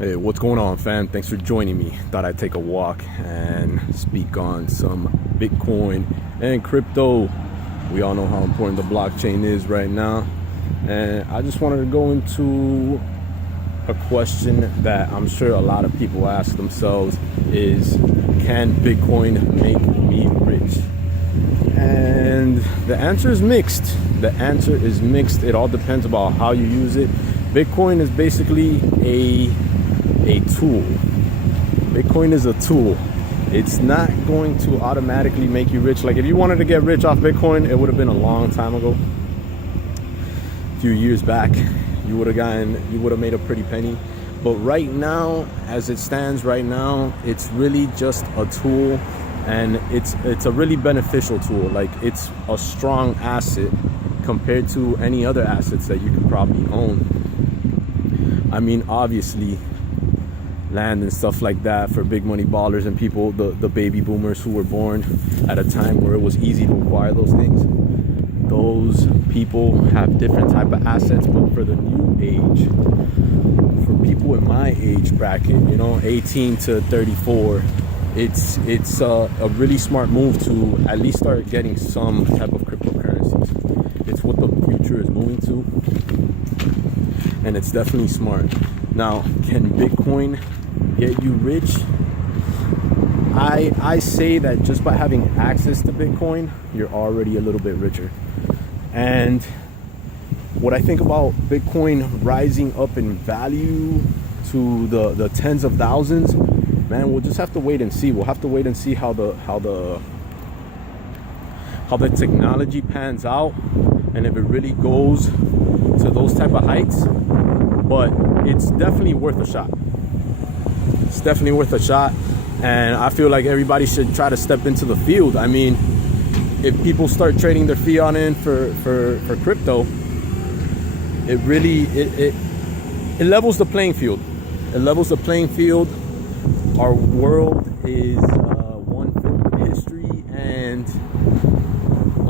Hey, what's going on, fam? Thanks for joining me. Thought I'd take a walk and speak on some Bitcoin and crypto. We all know how important the blockchain is right now. And I just wanted to go into a question that I'm sure a lot of people ask themselves is, can Bitcoin make me rich? And the answer is mixed. The answer is mixed. It all depends about how you use it. Bitcoin is basically a tool. Bitcoin is a tool. It's not going to automatically make you rich. Like if you wanted to get rich off Bitcoin, it would have been a long time ago. A few years back, you would have made a pretty penny. But right now, as it stands right now, it's really just a tool, and it's a really beneficial tool. Like it's a strong asset compared to any other assets that you could probably own. I mean, obviously, land and stuff like that for big money ballers and people, the baby boomers who were born at a time where it was easy to acquire those things. Those people have different type of assets, but for the new age, for people in my age bracket, 18 to 34, it's a really smart move to at least start getting some type of cryptocurrencies. It's what the future is moving to, and it's definitely smart. Now, can Bitcoin get you rich? I say that just by having access to Bitcoin, you're already a little bit richer. And what I think about Bitcoin rising up in value to the tens of thousands, man, we'll just have to wait and see. We'll have to wait and see how the technology pans out, and if it really goes to those type of heights. But it's definitely worth a shot. It's definitely worth a shot, and I feel like everybody should try to step into the field. I mean, if people start trading their fiat in for crypto, it really it levels the playing field. It levels the playing field. Our world is one filled with history, and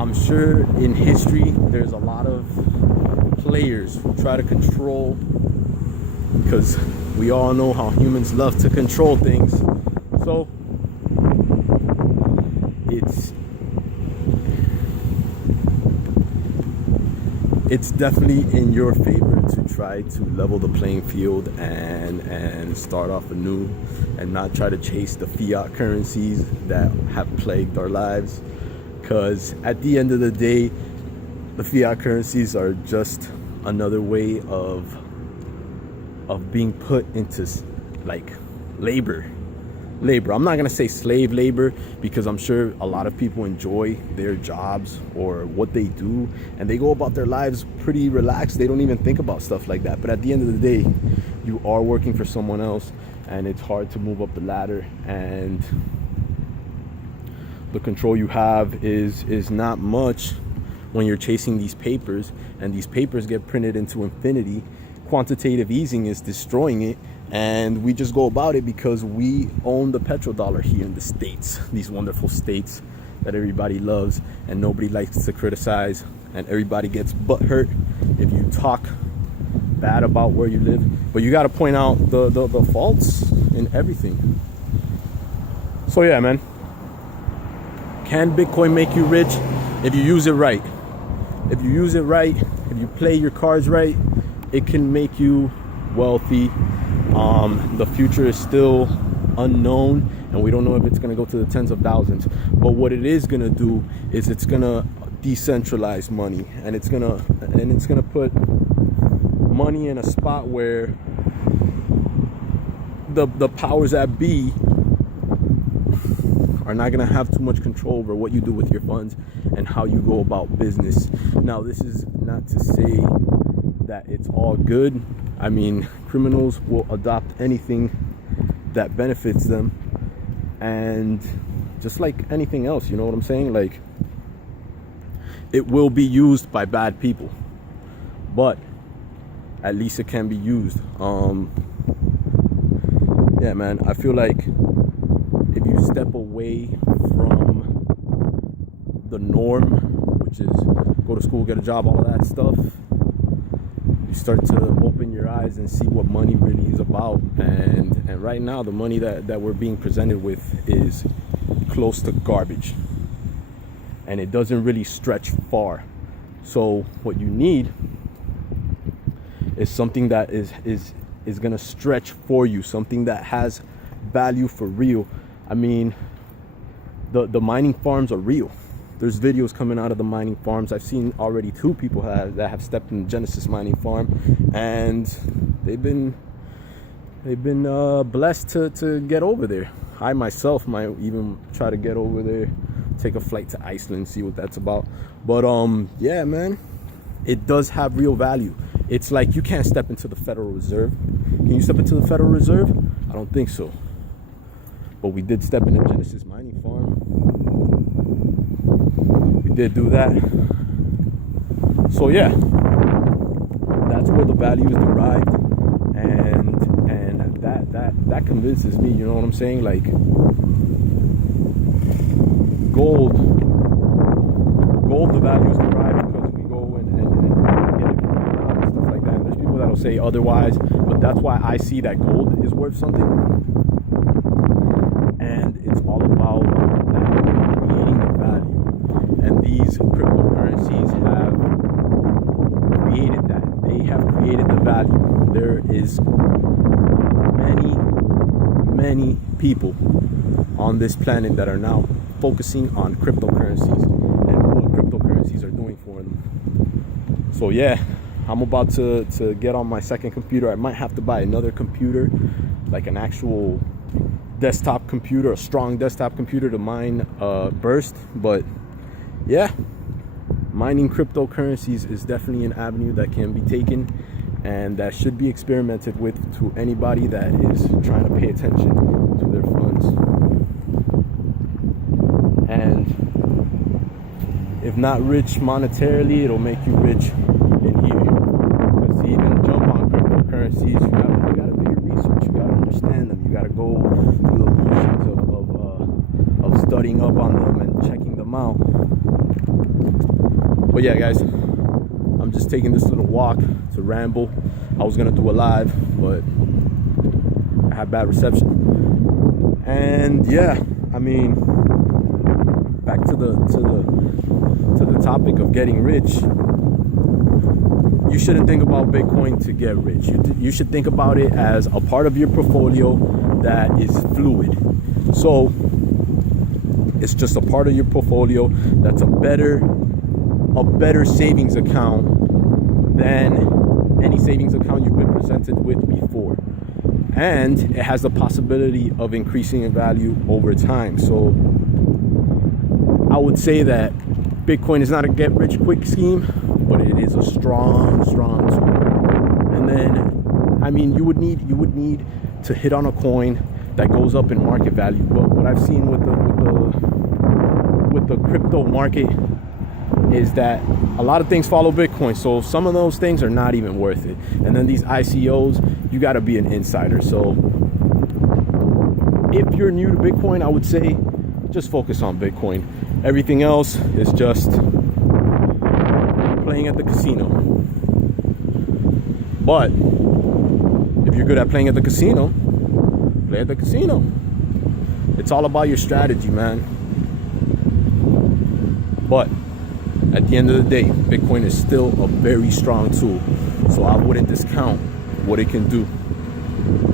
I'm sure in history there's a lot of players who try to control, because we all know how humans love to control things. So it's definitely in your favor to try to level the playing field and start off anew, and not try to chase the fiat currencies that have plagued our lives. Because at the end of the day, the fiat currencies are just another way of being put into like labor. I'm not gonna say slave labor, because I'm sure a lot of people enjoy their jobs or what they do, and they go about their lives pretty relaxed. They don't even think about stuff like that. But at the end of the day, you are working for someone else, and it's hard to move up the ladder, and the control you have is not much when you're chasing these papers, and these papers get printed into infinity. Quantitative easing is destroying it, and we just go about it because we own the petrodollar here in the States, these wonderful states that everybody loves and nobody likes to criticize, and everybody gets butthurt if you talk bad about where you live. But you got to point out the faults in everything. So yeah, man, can Bitcoin make you rich? If you use it right. If you use it right, if you play your cards right, it can make you wealthy. The future is still unknown, and we don't know if it's going to go to the tens of thousands. But what it is going to do is it's going to decentralize money, and it's going to put money in a spot where the powers that be are not going to have too much control over what you do with your funds and how you go about business. Now, this is not to say that it's all good. I mean, criminals will adopt anything that benefits them, and just like anything else, you know what I'm saying? Like, it will be used by bad people, but at least it can be used. Yeah, man, I feel like if you step away from the norm, which is go to school, get a job, all of that stuff, you start to open your eyes and see what money really is about. And right now, the money that we're being presented with is close to garbage, and it doesn't really stretch far. So what you need is something that is gonna stretch for you, something that has value for real. I mean, the mining farms are real. There's videos coming out of the mining farms. I've seen already 2 people that have stepped in the Genesis mining farm, and they've been blessed to get over there. I myself might even try to get over there, take a flight to Iceland, see what that's about. But yeah, man, it does have real value. It's like you can't step into the Federal Reserve. Can you step into the Federal Reserve? I don't think so. But we did step in the Genesis mining farm. We did do that. So yeah, that's where the value is derived, and that convinces me. You know what I'm saying? Like gold, the value is derived because we go and get it from the ground and stuff like that. And there's people that'll say otherwise, but that's why I see that gold is worth something. And it's all about creating the value. And these cryptocurrencies have created that. They have created the value. There is many people on this planet that are now focusing on cryptocurrencies and what cryptocurrencies are doing for them. So yeah, I'm about to get on my second computer. I might have to buy another computer, like an actual desktop computer, a strong desktop computer to mine Burst. But yeah, mining cryptocurrencies is definitely an avenue that can be taken and that should be experimented with to anybody that is trying to pay attention to their funds. And if not rich monetarily, it'll make you rich in here. Because to even jump on cryptocurrencies, you gotta do your research, you gotta understand them, you gotta go through the motions of studying up on them and checking them out. But yeah, guys, I'm just taking this little walk to ramble. I was gonna do a live, but I had bad reception. And yeah, I mean, back to the topic of getting rich. You shouldn't think about Bitcoin to get rich. You should think about it as a part of your portfolio that is fluid. So it's just a part of your portfolio that's a better savings account than any savings account you've been presented with before. And it has the possibility of increasing in value over time. So I would say that Bitcoin is not a get rich quick scheme, but it is a strong tool. And then, I mean, you would need to hit on a coin that goes up in market value. But what I've seen with the crypto market is that a lot of things follow Bitcoin. So some of those things are not even worth it. And then these ICOs, you got to be an insider. So if you're new to Bitcoin, I would say just focus on Bitcoin. Everything else is just playing at the casino. But if you're good at playing at the casino, play at the casino. It's all about your strategy, man. But at the end of the day, Bitcoin is still a very strong tool. So I wouldn't discount what it can do.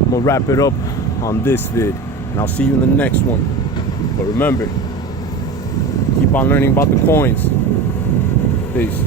I'm gonna wrap it up on this vid, and I'll see you in the next one. But remember, keep on learning about the coins. Peace.